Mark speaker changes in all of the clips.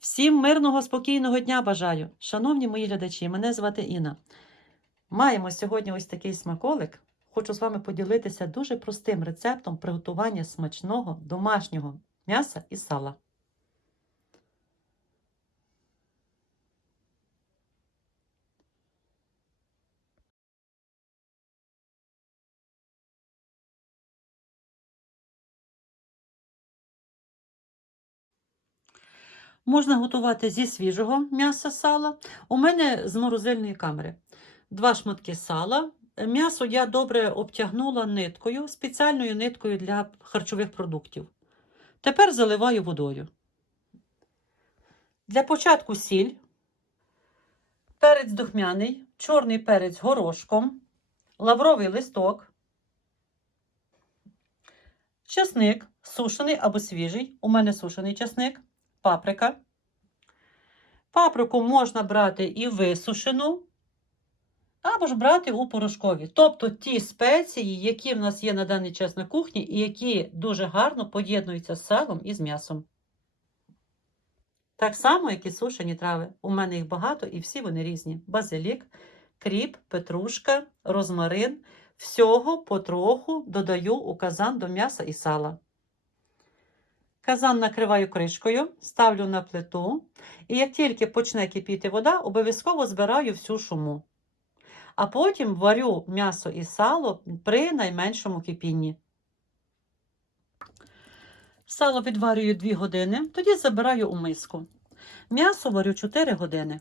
Speaker 1: Всім мирного, спокійного дня бажаю. Шановні мої глядачі, мене звати Інна. Маємо сьогодні ось такий смаколик. Хочу з вами поділитися дуже простим рецептом приготування смачного домашнього м'яса і сала. Можна готувати зі свіжого м'яса сала. У мене з морозильної камери. Два шматки сала. М'ясо я добре обтягнула ниткою, спеціальною ниткою для харчових продуктів. Тепер заливаю водою. Для початку сіль, перець духмяний, чорний перець горошком, лавровий листок, чесник сушений або свіжий. У мене сушений чесник паприка. Паприку можна брати і висушену, або ж брати у порошкові. Тобто ті спеції, які в нас є на даний час на кухні, і які дуже гарно поєднуються з салом і з м'ясом. Так само, як і сушені трави. У мене їх багато і всі вони різні: базилік, кріп, петрушка, розмарин. Всього потроху додаю у казан до м'яса і сала. Казан накриваю кришкою, ставлю на плиту, і як тільки почне кипіти вода, обов'язково збираю всю шуму. А потім варю м'ясо і сало при найменшому кипінні. Сало відварюю 2 години, тоді забираю у миску. М'ясо варю 4 години.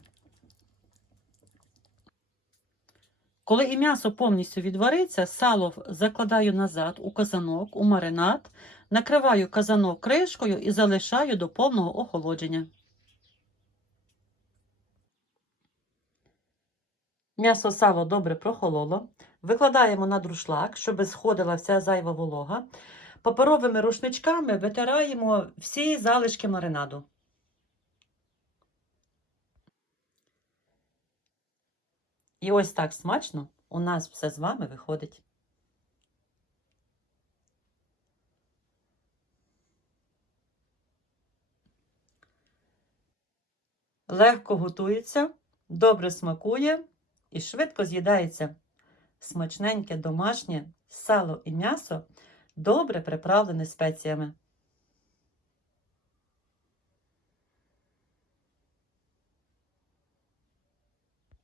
Speaker 1: Коли і м'ясо повністю відвариться, сало закладаю назад у казанок, у маринад, накриваю казанок кришкою і залишаю до повного охолодження. М'ясо сало добре прохололо. Викладаємо на друшлак, щоб сходила вся зайва волога. Паперовими рушничками витираємо всі залишки маринаду. І ось так смачно у нас все з вами виходить. Легко готується, добре смакує і швидко з'їдається. Смачненьке домашнє сало і м'ясо, добре приправлене спеціями.